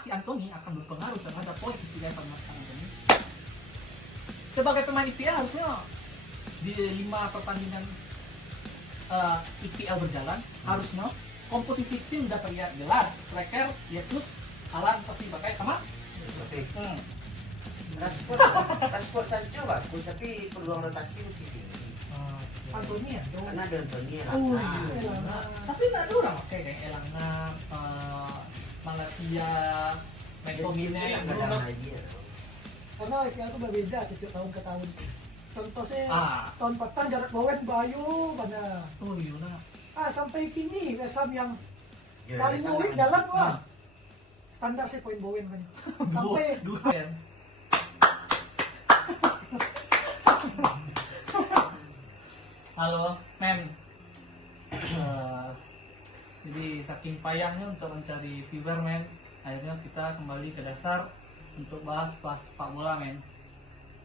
si Anthony akan berpengaruh terhadap poin IPL pengemasan Anthony? Sebagai pemain IPL harusnya di 5 pertandingan IPL berjalan harusnya komposisi tim udah terlihat jelas. Striker, Jesus, Alan pasti pakai sama. Transport Sancho bagus tapi peluang rotasi masih tinggi. Anthony ya. Karena ada Anthony lah. Oh iya. Tapi tak ada orang pakai kayak Elanga, Malaysia, McTominay, Bruno. Karena IPL itu berbeda setiap tahun ke tahun. Contohnya tahun petang Jarod Bowen Bayu mana. Oh iya lah. Sampai kini West Ham yang Ya, paling sama Bowen kan. jalan wah. Standar sih poin Bowen kan. Sampai Dua ya. Halo, men. Jadi saking payahnya untuk mencari viewer, men. Akhirnya kita kembali ke dasar untuk bahas sepak bola, men.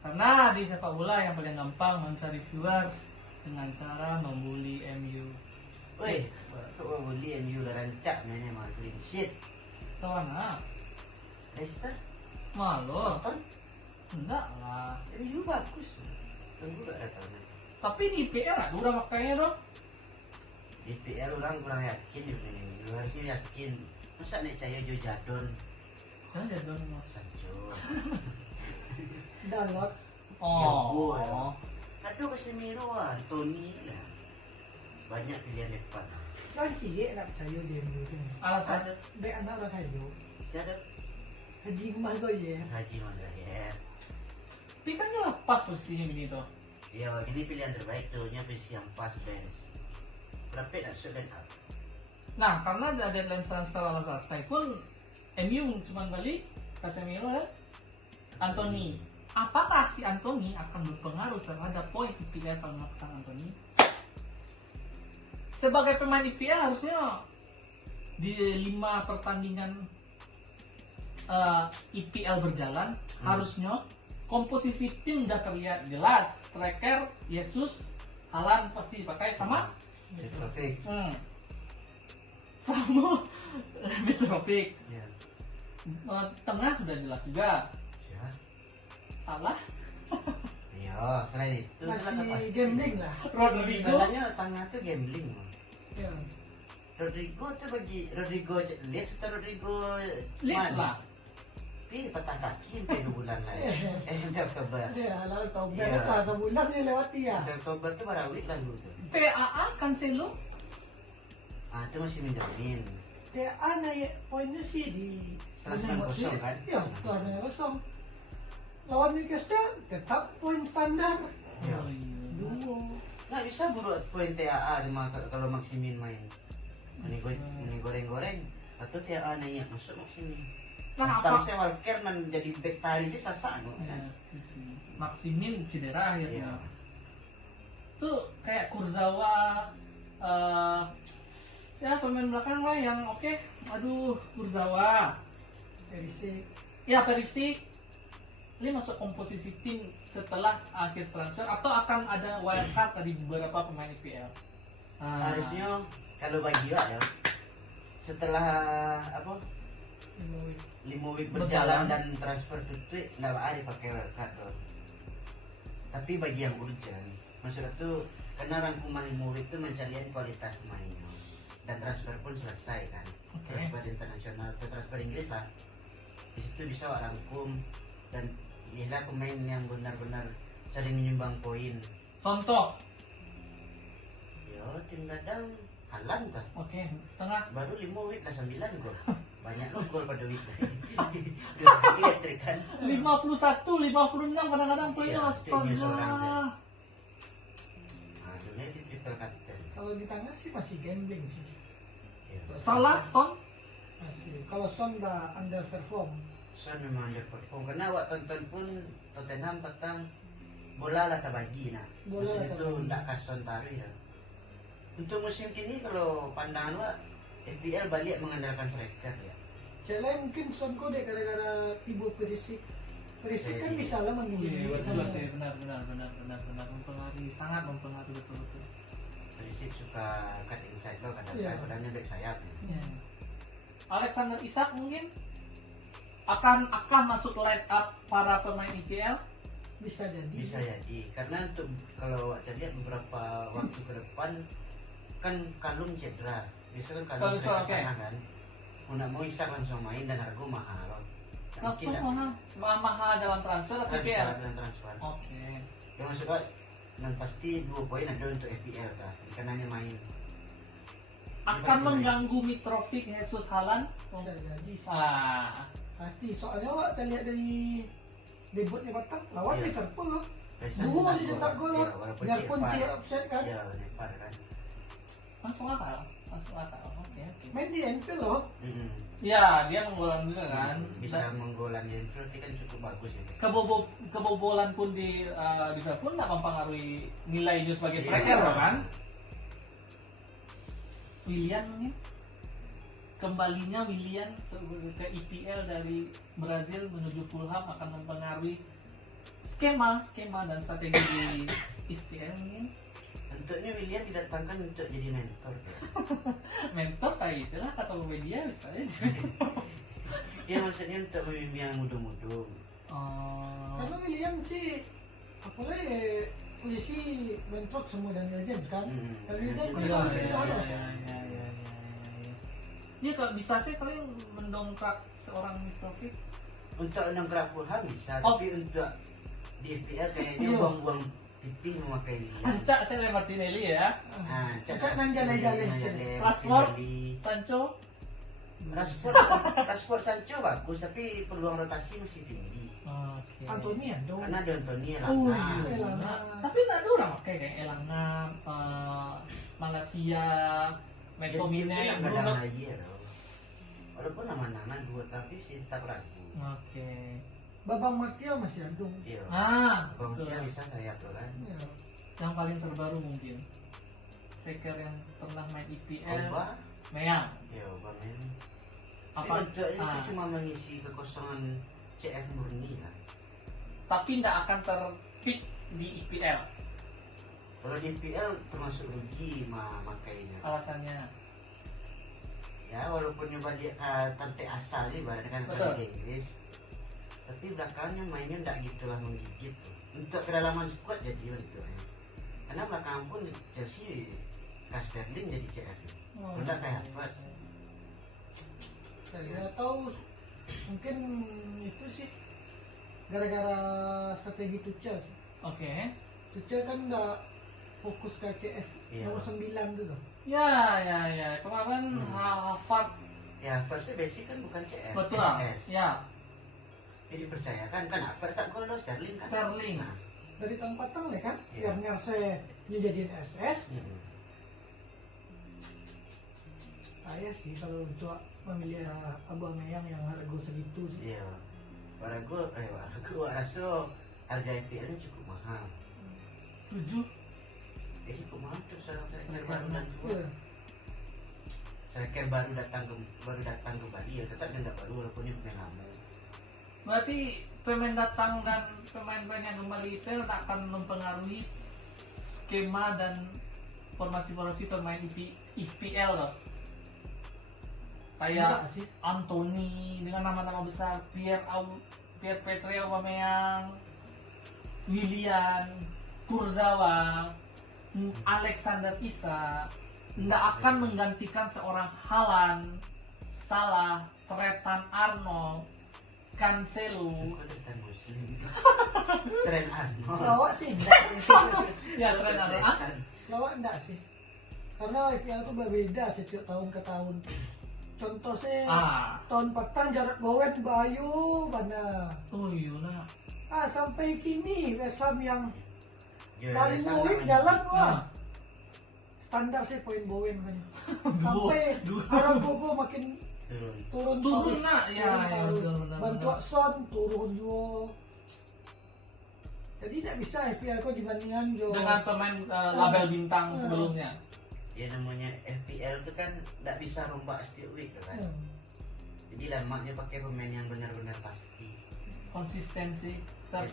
Karena di sepak bola yang paling gampang mencari viewers dengan cara membuli MU. Woi, kok membuli MU lah rancak mainnya mah clean sheet. Tahu mana? Leicester, Malu. Southampton, Enggak lah. MU bagus. Tunggu gak datang. Tapi di IPL ada orang makanya dong. Di PL orang kurang yakin di MU. Harusnya yakin. Masa nek saya Jo Jadon, Saya jadi dong. Sancho. Dalot. Oh. Aduh Casemiro, Anthony lah. Banyak pilihan depan. Kan sih nak percaya dia MU. Alasan Ada, Baik anak orang kayu. ada Haji Iman kau ya. Haji Mandrahir. tapi kan dia lepas posisinya gini tuh. Ya, ini pilihan terbaik tuh, nya posisi yang pas bench. Berapa nak shoot dan up? Nah, karena ada deadline transfer ala selesai pun MU cuma balik Casemiro dan Anthony. Apakah si Anthony akan berpengaruh terhadap poin IPL pengemasan Anthony? Sebagai pemain IPL harusnya di 5 pertandingan IPL berjalan harusnya komposisi tim udah terlihat jelas. Striker, Jesus, Alan pasti dipakai sama Mitrovic. sama Mitrovic. Ya. Tengah sudah jelas juga. Siapa? Salah Iya, selain itu Masih gambling lah. Rodrigo. Sebenarnya tengah tuh gambling. Ya. Rodrigo tuh bagi Rodrigo Leeds atau Rodrigo Leeds lah. Tapi patah kaki sampai 2 bulan lagi. Udah kabar. Ya, lalu tahu Iya. berapa sebulan dia lewati ya. Udah Oktober tuh baru week lalu tuh. TAA Cancelo. Itu masih menjamin. TA naik poinnya sih di Setelah 9-0 kan? Ya, setelah 9-0. Lawan Newcastle tetap poin standar. Ya. Oh, iya. Duo. Nggak bisa buruk poin TAA cuma kalau Maximin main. Ini goreng-goreng atau TAA naik masuk Maximin. Nah, Tahu apa? saya Walker nan jadi back tari sih sasa Ya, kan? Maximin cedera akhirnya. Iya. Tuh kayak Kurzawa, siapa pemain belakang lah yang oke. Aduh, Kurzawa. Perisic. Ya, Perisic. Ini masuk komposisi tim setelah akhir transfer atau akan ada wildcard dari beberapa pemain IPL? Harusnya kalau bagi ya setelah apa 5 week berjalan dan transfer tutup nggak ada pakai wildcard loh. Tapi bagi yang urgent maksudnya tuh karena rangkuman 5 week itu mencarian kualitas pemainnya dan transfer pun selesai kan. Oke. Transfer internasional atau transfer Inggris lah di situ bisa wak rangkum dan inilah pemain yang benar-benar sering menyumbang poin. Contoh, Yo tim gadang Halan kan oke, tengah. baru 5 week lah 9 gol. Banyak lo gol pada week iya kan 51, 56 kadang-kadang poinnya Iya, tinggi seorang astaga. saya. Nah sebenarnya di triple captain Kalau di tengah sih masih gambling sih. ya. Salah, Son. Masih. Kalau Son udah underperform. Son memang underperform karena awak tonton pun Tottenham petang bola lah tak bagi nah Bola maksudnya lah tak tu bagi. ndak kasih taruh ya. Untuk musim kini kalau pandangan awak FPL balik mengandalkan striker ya. Cek lain mungkin Son kode gara-gara tibu Perisic. Perisic kan bisa lah mengguli. Iya, betul sih, benar mempengaruhi, sangat mempengaruhi betul. Perisic suka cut inside lo kadang Iya. kadangnya back sayap. Ya. Alexander Isak mungkin akan masuk line up para pemain IPL? Bisa jadi. Bisa jadi, karena untuk kalau saya lihat beberapa waktu ke depan kan Kalum cedera, bisa kan Kalum Kalum, oke. tengah kan, mau Isak langsung main dan harga mahal. Langsung mahal dalam transfer atau IPL? Dan transfer. Oke. Ya maksudnya dan pasti 2 poin ada untuk FPL kan, karena hanya main. Akan mengganggu Mitrovic, Jesus, Haaland? Bisa jadi. Ah, Pasti. Soalnya Wak, kita lihat dari debutnya Batak lawan Iya. Liverpool loh. Presiden Dua cetak dia cetak gol Iya, loh. walaupun Biarpun CFR. dia offset kan. Iya, CFR kan. masuk akal. Oke. Main di Anfield loh. Mm-mm. Ya, dia menggolan juga kan. Bisa Dan menggolan di Anfield kan cukup bagus ya. kebobolan pun di Liverpool nggak mempengaruhi nilainya sebagai Iya. striker loh kan. Willian nih, kembalinya Willian ke IPL dari Brazil menuju Fulham akan mempengaruhi skema dan strategi di IPL mungkin. Tentunya William didatangkan untuk jadi mentor ya. Mentor kayak itulah kata media bisa aja. Ya maksudnya untuk membimbing yang muda-muda. Karena William sih apalagi polisi bentrok semua dan legend kan. Kalau dia kan Iya. kita Dia kalau bisa sih kalian mendongkrak seorang Mitrovic. Untuk mendongkrak Fulham bisa, Oh. tapi untuk di FPL kayaknya Iya. buang-buang piti memakai William. Ancak saya Martinelli ya. Nah, Cak nan jale-jale. Rashford, Sancho. Rashford Sancho bagus, tapi peluang rotasi masih tinggi. Oke. Anthony ada. Karena ada Anthony lah. Oh Nah, iya. Elanga. Tapi nggak ada orang kayak Elanga, Malaysia, McTominay, nggak Bruno. ada lagi ya. Walaupun nama-nama dua, tapi sih tetap ragu. Oke. Babang Martial masih ada. Iya. Betul. Bangkitnya bisa saya tuh kan. Ya. Yang paling terbaru mungkin striker yang pernah main IPL, Oba, Meyang. ya Oba men. Apa? Untuk itu Ah. cuma mengisi kekosongan CF murni kan. Tapi tidak akan terpick di IPL. Kalau di IPL termasuk rugi makainya. Alasannya. Ya walaupun nyoba dia tampil asal nih badan kan Betul. di Inggris. Tapi belakangnya mainnya enggak gitulah menggigit. Untuk kedalaman squad jadi bentuknya. Karena belakang pun Chelsea Sterling jadi CF. Udah kayak Havertz. Saya tahu mungkin itu sih gara-gara strategi Tuchel sih. Oke. Tuchel kan nggak fokus ke CF Iya. nomor 9 tuh loh. Ya. Kemarin Hmm. Harvard Ya Havertz basic kan bukan CF. betul. SS. Ya, Jadi percayakan kan Havertz tak gol loh Sterling kan. Sterling. Nah, Dari tempat ya kan, Iya. biar Nyarse dijadiin SS. Saya sih kalau untuk memilih Aubameyang yang harga segitu sih. Iya. Warago rasa harga IPL nya cukup mahal. 7. Jadi cukup mahal tuh seorang striker Striker baru dan tua. Iya. Striker baru datang ke Bali ya tetap dia nggak baru walaupun dia pemain lama. Berarti pemain datang dan pemain-pemain yang kembali IPL tak akan mempengaruhi skema dan formasi-formasi pemain IPL loh. Kayak Enggak sih. Anthony dengan nama-nama besar, Pierre-Emerick Aubameyang, Willian, Kurzawa, Alexander Isak nggak akan menggantikan seorang Haaland, Salah, Tretan Arnold, Cancelo. Kok datang Muslim? Tren Arnold. Lawak sih enggak. Ya Trent Arnold. Lawak enggak sih. Karena IPL tuh berbeda setiap tahun ke tahun. Contoh sih tahun petang Jarrod Bowen Bayu mana. Oh iya lah. Sampai kini West Ham yang Ya, paling sama Bowen namanya. jalan wah. Standar sih poin Bowen kan. Sampai Aaron Bogo makin Turun. Turun terus. nak. Ya benar. Bantu Son turun juga. Jadi tidak bisa FPL kok dibandingkan jo. Dengan pemain label bintang sebelumnya. Ya namanya FPL itu kan nggak bisa rombak setiap week kan. Jadi lemaknya pakai pemain yang benar-benar pasti. Konsistensi.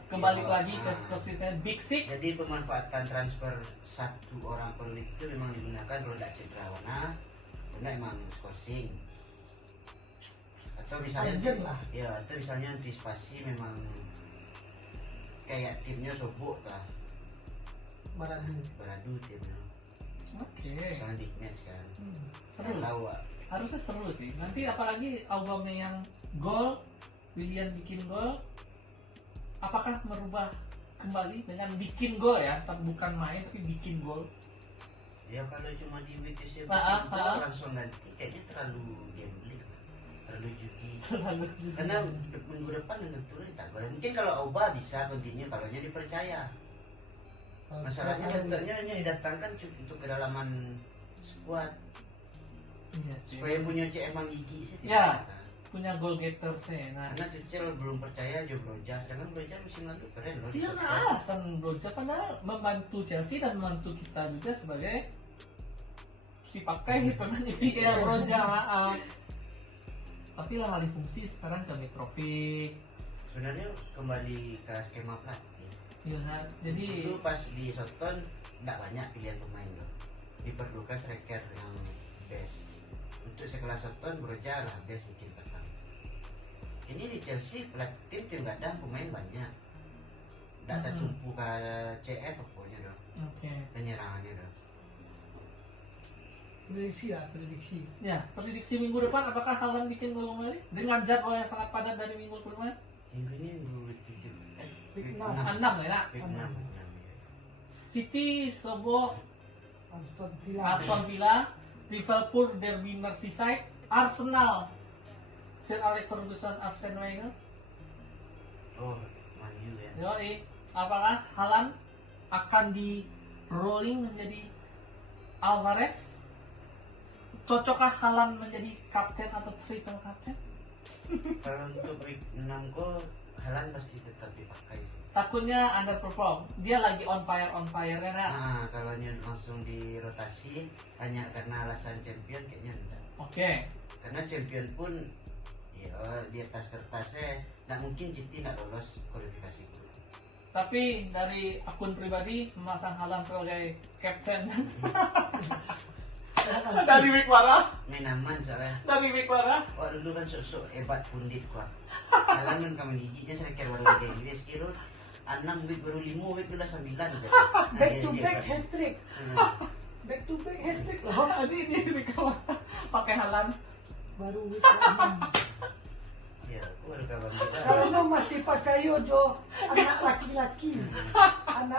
Kembali lagi ke konsistensi Big Six. Jadi pemanfaatan transfer satu orang per week itu memang digunakan kalau tidak cedera karena emang scoring. Atau misalnya urgent lah. ya, atau misalnya antisipasi memang kayak timnya sobok kah, beradu timnya, Oke. misalnya big match kan, Seru. tahu ah. Harusnya seru sih. Nanti apalagi Aubameyang gol, Willian bikin gol, apakah merubah kembali dengan bikin gol ya, tapi bukan main tapi bikin gol. Ya kalau cuma di WTC Ah, langsung ganti kayaknya terlalu gambling, terlalu judi. Terlalu Karena minggu depan dengan turun tak boleh. Mungkin kalau Auba bisa continue kalau nya dipercaya. Masalahnya tentunya hanya didatangkan untuk kedalaman squad. Iya, sih. Supaya punya CM yang gigi sih Ya. tidak bisa. Punya goal getter sih. Nah, Karena Tuchel belum percaya Joe Broja, sedangkan Broja musim lalu keren loh. dia nggak alasan Broja padahal membantu Chelsea dan membantu kita juga sebagai si pakai pemain IPL Broja. Maaf. Tapi lah alih fungsi sekarang ke Mitrovic. Sebenarnya kembali ke skema pelatih. Iya, nah, jadi Dulu pas di Soton tidak banyak pilihan pemain loh. Diperlukan striker yang best. Untuk sekelas Soton Broja lah best bikin petang. Ini di Chelsea pelatih tim kadang pemain banyak. Tidak tertumpu ke CF apanya dong. oke. Penyerangannya dong. Prediksi. Ya, prediksi minggu depan apakah Haaland bikin gol kembali dengan jadwal yang sangat padat dari minggu kemarin? Minggu ini minggu 7. Week 6 ya, nak. Week 6. City, Sobo, Aston Villa. Liverpool, Derby Merseyside, Arsenal, Sir Alex Ferguson, Arsene Wenger. Oh, Man U ya. Yoi, apakah Haaland akan di rolling menjadi Alvarez? Cocokkah Haaland menjadi kapten atau triple kapten? Kalau untuk week 6 kok Haaland pasti tetap dipakai sih. Takutnya underperform. Dia lagi on fire ya nak. Nah, kalau langsung dirotasi hanya karena alasan champion kayaknya enggak. Oke. Karena champion pun ya di atas kertasnya nggak mungkin City nggak lolos kualifikasi. Tapi dari akun pribadi memasang Haaland sebagai kapten. Dari week parah. Main aman soalnya. Dari week parah. Wah dulu kan sok hebat pundit kuat. Haaland kan kami giginya striker baru Liga Inggris kira 6 week baru 5 week udah 9 gitu. Back to back hat trick. Back to back hat trick loh. Tadi dia week parah pakai Haaland. Baru week 6. Ya, aku baru kabar kita. Kalau lo masih percaya Jo, anak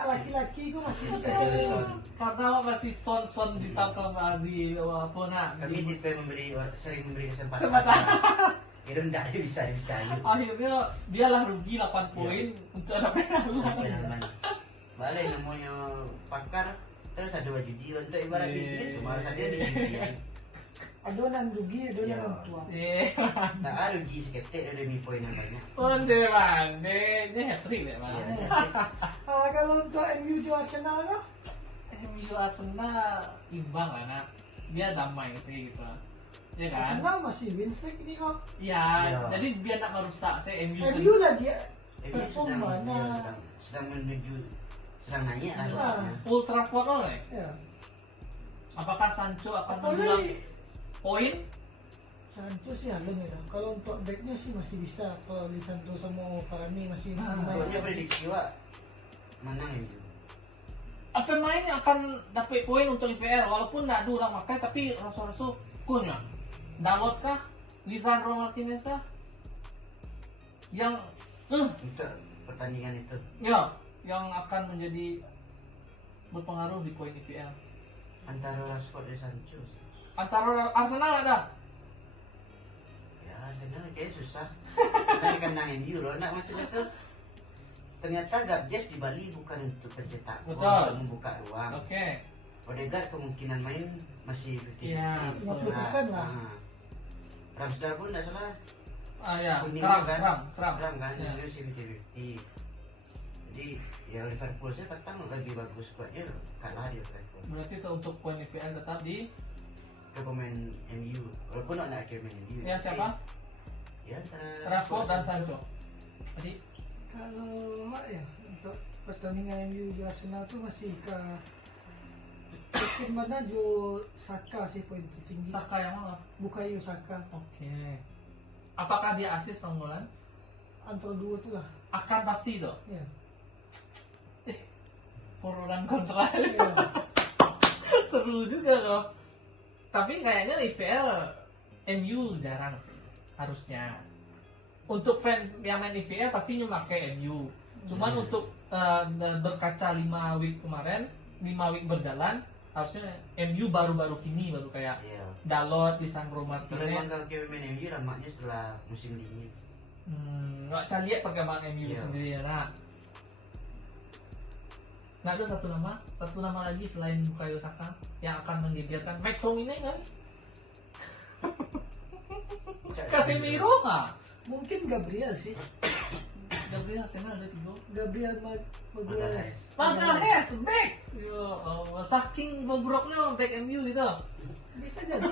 laki-laki itu masih percaya. Karena masih son ditangkap di apa nak. Kami sering memberi kesempatan. Kesempatan. Itu enggak bisa dipercaya. Akhirnya dialah rugi 8 poin untuk dapat Haaland. Balik namanya pakar terus ada baju dia untuk ibarat Iya. bisnis cuma harus ada di bagian. Adonan rugi, adonan Ya. untung. Nah rugi seketik demi poin yang banyak. Onde dia hat-trick ya, Bang. Iya. Kalau untuk MU Jo Arsenal no? MU Arsenal imbang lah nak. Dia damai sih gitu. Ya kan? Arsenal masih win streak ini kok. Iya, Iya. jadi biar tak merusak saya MU. MU lagi Ini perform mana? sedang menuju sedang naik lah. Iya. soalnya. Old Trafford oleh. Ya. Apakah Sancho akan mendulang Apalagi poin? Sancho sih halus ya. Kalau untuk backnya sih masih bisa. Kalau Lisandro sama Varane masih Pokoknya prediksi wa menang ini. Pemain yang akan dapat poin untuk IPL walaupun tidak ada orang pakai tapi rasa-rasa punya. Dalot kah? Lisandro Martinez kah? Yang Untuk pertandingan itu. ya yang akan menjadi berpengaruh di poin IPL. Antara Rashford dan Sancho. Antara Arsenal ada. Ya, Arsenal kayaknya susah. Tapi kandang MU loh. Nah, maksudnya tuh ternyata Gabjes di Bali bukan untuk pencetak gol, Betul. untuk membuka ruang. Oke. Odegaard kemungkinan main masih 50-50. Iya, 50% lah. Ramsdale pun tidak salah. Ya, Kuning kram. Kram kan, Ya. jadi masih 50-50. Jadi ya Liverpool saya petang lebih bagus kuatnya kalah dia Liverpool. Berarti untuk poin IPL tetap di Ke pemain MU, walaupun nak akhir main MU. ya siapa? Ya antara Rashford dan Sancho. Jadi Kalau ya untuk pertandingan MU di Arsenal tuh masih ke tim mana Jo Saka sih poin tertinggi. Saka yang mana? Bukayo Saka. Oke. Apakah dia asis unggulan? Antara dua tuh lah. Akan pasti tuh. Ya. Pro dan kontra. Iya. Seru juga loh. Tapi kayaknya IPL MU jarang sih harusnya. Untuk fan yang main IPL pastinya pakai MU. Cuman untuk berkaca 5 week kemarin, 5 week berjalan, harusnya MU baru-baru kini baru kayak Iya. Dalot, Lisandro Kalau Martinez. emang kalau kita main MU lamanya setelah musim dingin. Nggak bisa lihat perkembangan MU Iya. sendiri ya. Nah, ada satu nama lagi selain Bukayo Saka yang akan menggegerkan McTominay kan? Casemiro nggak? Mungkin Gabriel sih. Gabriel Arsenal ada 3. Gabriel Magalhaes. Magalhaes back. Yo, saking bobroknya back MU gitu. Bisa jadi.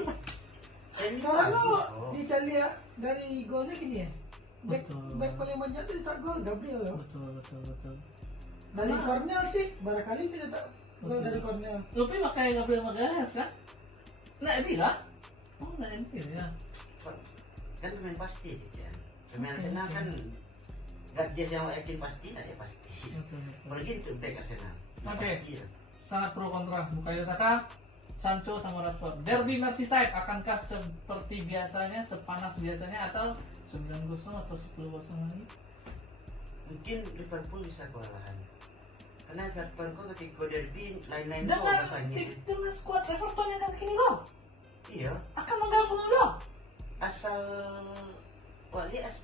MU Karena bagus kok. dicari dari golnya gini ya. Back, Betul. back paling banyak tuh ditak gol Gabriel loh. Betul. Dari Cornell sih, barangkali dia tak gol Betul. dari Cornell. Lupa pakai Gabriel Magalhaes kan? Nah, itu lah. Oh, nggak itu ya. Kan pemain pasti dia. Pemain Oke, Arsenal oke. kan gak jelas yang yakin pasti lah ya pasti. Betul. Apalagi untuk back Arsenal. Oke. Pasti lah. Sangat pro kontra Bukayo Saka, Sancho sama Rashford. Derby Merseyside akankah seperti biasanya, sepanas biasanya atau 9-0 atau 10-0 lagi? Mungkin Liverpool bisa kewalahan. Karena Everton kok ketika derby lain-lain kok Dengan rasanya. dengan skuad Everton yang kali ini loh Iya. akan mengganggu loh. Asal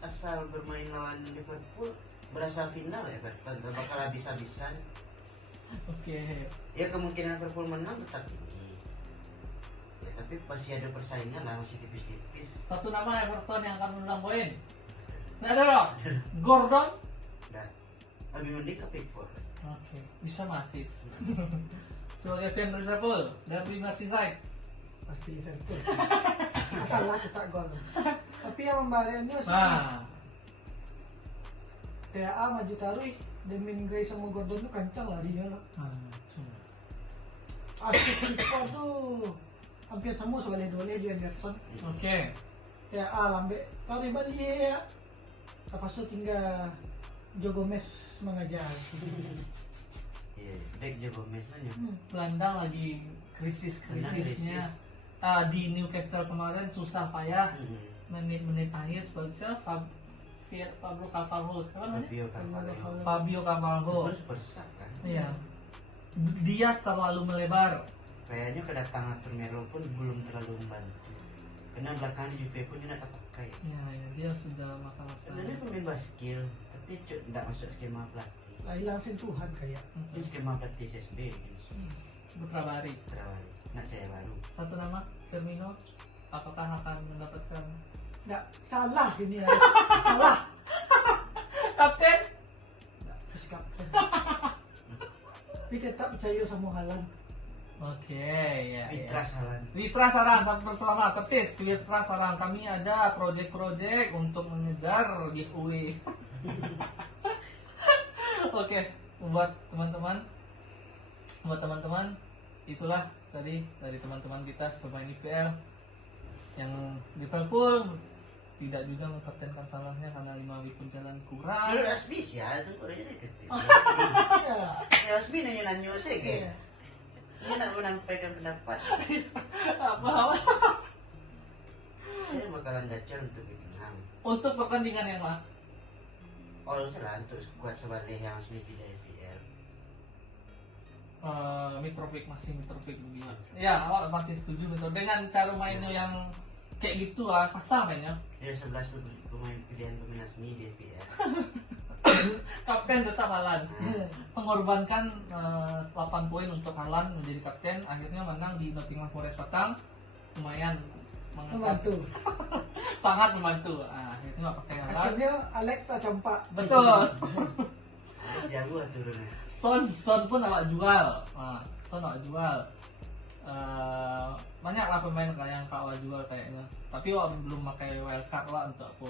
asal bermain lawan Liverpool berasa final Everton gak bakal habis-habisan. Oke. Ya kemungkinan Liverpool menang tetap tinggi. Ya tapi masih ada persaingan lah, masih tipis-tipis. Satu nama Everton yang akan menang poin. Nggak ada loh. Gordon. Dan lebih mending ke Pickford. Oke. Bisa masih. Sebagai fan Liverpool, Derby Merseyside. Pasti Liverpool. Asal lah cetak gol. Tapi yang membariannya sih Nah, PAA maju taruh Damien Gray sama Gordon tuh kencang larinya. Asik Pickford tuh hampir sama soalnya dole di Anderson. Oke. PAA lambe taruh balik ya. Lepas itu tinggal Joe Gomez mengajar. Iya, back Joe Gomez aja. Gelandang lagi krisis-krisisnya. Di Newcastle kemarin susah payah. Menit-menit akhir sebagai siapa? Pablo Carvalho, siapa namanya? Fabio Carvalho. Fabio Carvalho. Terus bersak kan. Iya. Dia terlalu melebar. Kayaknya kedatangan Termero pun belum terlalu membantu. Karena belakangan di Juve pun dia tak pakai. Iya, dia sudah masa-masa. Sebenarnya pemain baskil, tapi tidak masuk skema pelatih. Hilang sentuhan kayak. Ini skema pelatih SSB. Putra Bari. Terawali. Nak saya baru. Satu nama Firmino. Apakah akan mendapatkan Nggak salah ini ya. Salah. kapten? Nggak, first captain. Tapi tetap percaya sama Haaland. Oke, ya. Mitra Salan. Witra Saran, sampai bersama persis. Witra Saran, kami ada project-project untuk mengejar giveaway. Oke, buat teman-teman, itulah tadi dari teman-teman kita pemain IPL yang Liverpool tidak juga mengkaptenkan salahnya karena 5 week berjalan kurang. Menurut Asbi sih ya, itu kurangnya deket. Ya. Ya Asbi nanya saya kayak. Dia nak menyampaikan pendapat. Apa? Saya bakalan gacor untuk Birmingham. Untuk pertandingan yang mana? All salah untuk skuad sebalik yang semifinal IPL. Mitrovic begini. Ya, awak masih setuju betul dengan cara mainnya yang kayak gitu lah, kasar mainnya. Dia 11 tuh pilihan pemain Asmi di IPL. Kapten tetap Haaland. Mengorbankan 8 poin untuk Haaland menjadi kapten, akhirnya menang di Nottingham Forest petang. Lumayan Membantu. sangat membantu. Akhirnya nggak pakai Haaland. Akhirnya Alex tak campak. Betul. Jauh turunnya. Son pun awak jual. Son awak jual. Banyaklah pemain yang awak jual kayaknya. Tapi awak belum pakai wildcard awak untuk apa.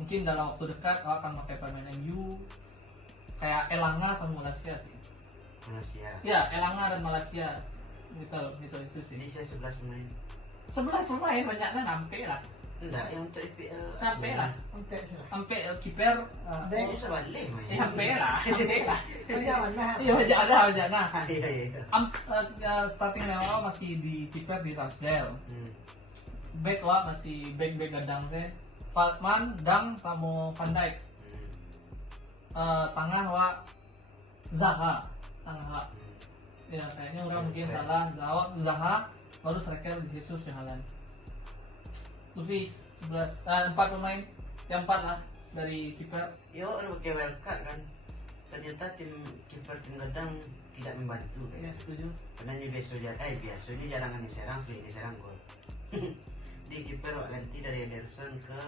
Mungkin dalam waktu dekat awak akan pakai pemain MU kayak Elanga sama Malaysia sih. Malaysia. Ya, Elanga dan Malaysia. Gitu itu sih. Jadi saya 11 pemain. 11 pemain banyaknya sampai lah. Enggak, yang untuk IPL. Sampai lah. Sampai sih. Sampai kiper. Dek. Bisa balik main. Sampai lah. Sampai lah. Jangan nah. Iya wajah nah. Iya, iya. Starting awal masih di kiper di Ramsdale. Hmm. Back wa masih back gadang teh. Falkman, Dang, kamu Van Dijk. Tengah wa Zaha. Tengah wa. Ya kayaknya orang mungkin salah. Zaha baru striker Jesus yang halan. Lebih 4 pemain. Yang 4 lah dari kiper. Yo, orang pakai wildcard kan. Ternyata tim kiper tim gadang tidak membantu Ya kan. setuju. Karena biasanya jarang diserang, sulit diserang gol. Di kiper wak ganti dari Ederson ke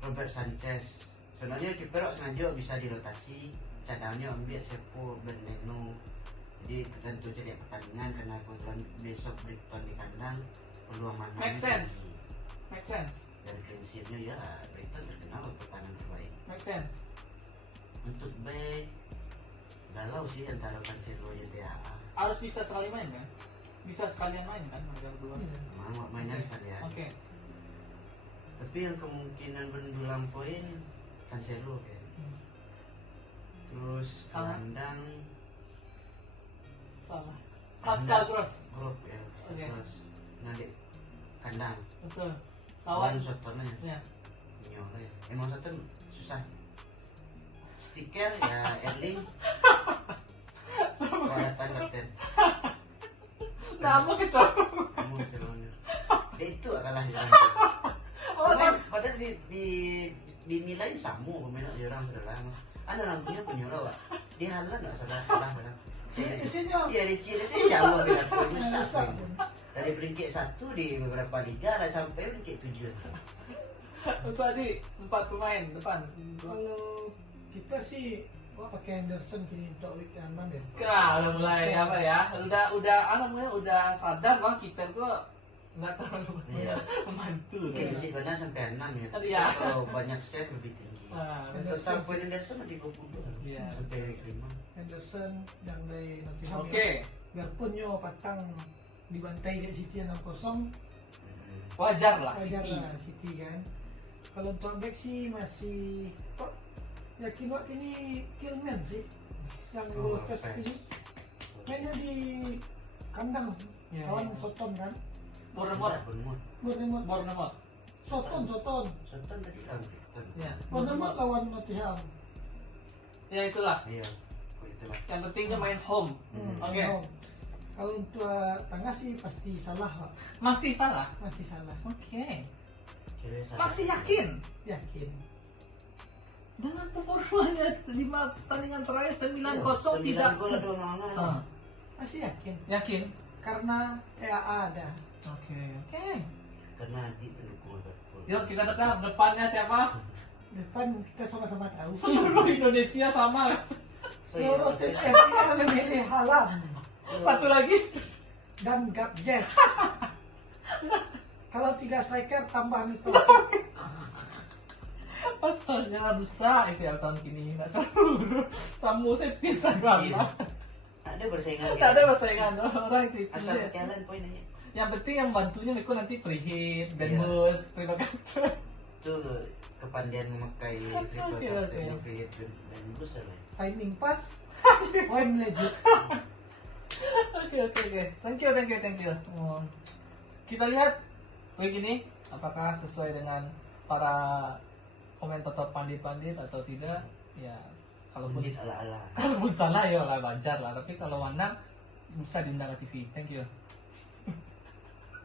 Robert Sanchez. Sebenarnya kiper wak sengaja bisa dirotasi, cadangnya ambil Sepo Bernardo. Jadi tentu jadi pertandingan karena kebetulan besok Brighton di kandang, peluang mana? Make sense. Make sense. Dan prinsipnya ya Brighton terkenal pertahanan terbaik. Make sense. Untuk B galau sih antara Cancelo dan TAA. Harus bisa sekali main kan? Bisa sekalian main kan mereka berdua. Mau mainnya sekalian. Oke. Tapi yang kemungkinan mendulang poin Cancelo kan. Terus kandang Salah. Pascal Gross. grup ya. Oke. Terus nanti kandang. Betul. Lawan Lawan. Soton ya. Ya. Nyoba ya. Emang Soton susah. Stiker ya Erling. Kualatan kapten. Nama kecoh. Kamu Barcelona. Dia itu kalah jalan. Oh, Padahal dinilai sama pemain orang sudah lama. Ada lampunya penyuruh, Pak. Di Halan enggak salah. Isinya Iya, Ricci jauh beda poin susah. besar. Dari peringkat 1 di beberapa liga lah sampai peringkat 7. tadi 4 pemain depan. Kalau kiper sih gua pakai Henderson kini untuk week 6 ya. Kalau mulai apa ya? Udah sadar bang kiper gua nggak terlalu Iya. membantu. Mungkin di sini sampai 6 ya. Iya. Kalau banyak save lebih tinggi. Ah, Total poin Henderson 30 Iya. sampai week 5. Henderson yang dari Nottingham. Oke. Biarpun yo patang dibantai di City 6-0, Wajar lah. wajar City. lah City kan. Kalau untuk back sih masih kok yakin wak ini Kilman sih yang Oh, Wolves oke. ini mainnya di kandang Iya, lawan iya. Soton kan. Bournemouth. Bournemouth Soton Soton tadi lawan Brighton. Ya. Bournemouth lawan Nottingham. Ya itulah. Iya. Kok itulah. Yang pentingnya main home. Oke. Kalau untuk tengah sih pasti salah Pak. Masih salah. Masih salah. Oke. Kira salah. Masih yakin? Yakin. Dengan performanya 5 pertandingan terakhir 9-0 9 tidak. gol ada orang-orang. Ah, Masih yakin. yakin? Karena EAA ada. Oke. Karena di pendukung Liverpool. Yuk kita dengar depannya siapa? Depan kita sama-sama tahu. Seluruh Indonesia sama. Oh, iya, Seluruh tim makanya. FPL akan memilih Haaland Satu lagi. dan Gabjes. Kalau 3 striker tambah Mito. Astaga, dosa IPL tahun kini. Nggak seru. Kamu sepisan banget. Iya. Ada persaingan. Tak ada persaingan orang itu. Asal kalian poin aja. Yang penting yang bantunya Miko nanti free hit, dan Iya. bus, terima kasih. Itu kepandian memakai triple Oke, captain oke. free hit dan besar lah. Timing pas. Poin melejit. Oke. Thank you. Kita lihat begini, apakah sesuai dengan para komentator pandit-pandit atau tidak? Ya, kalaupun Pundit ala-ala. kalaupun salah ya lah wajar lah. Tapi kalau Wanang bisa diundang ke TV. Thank you.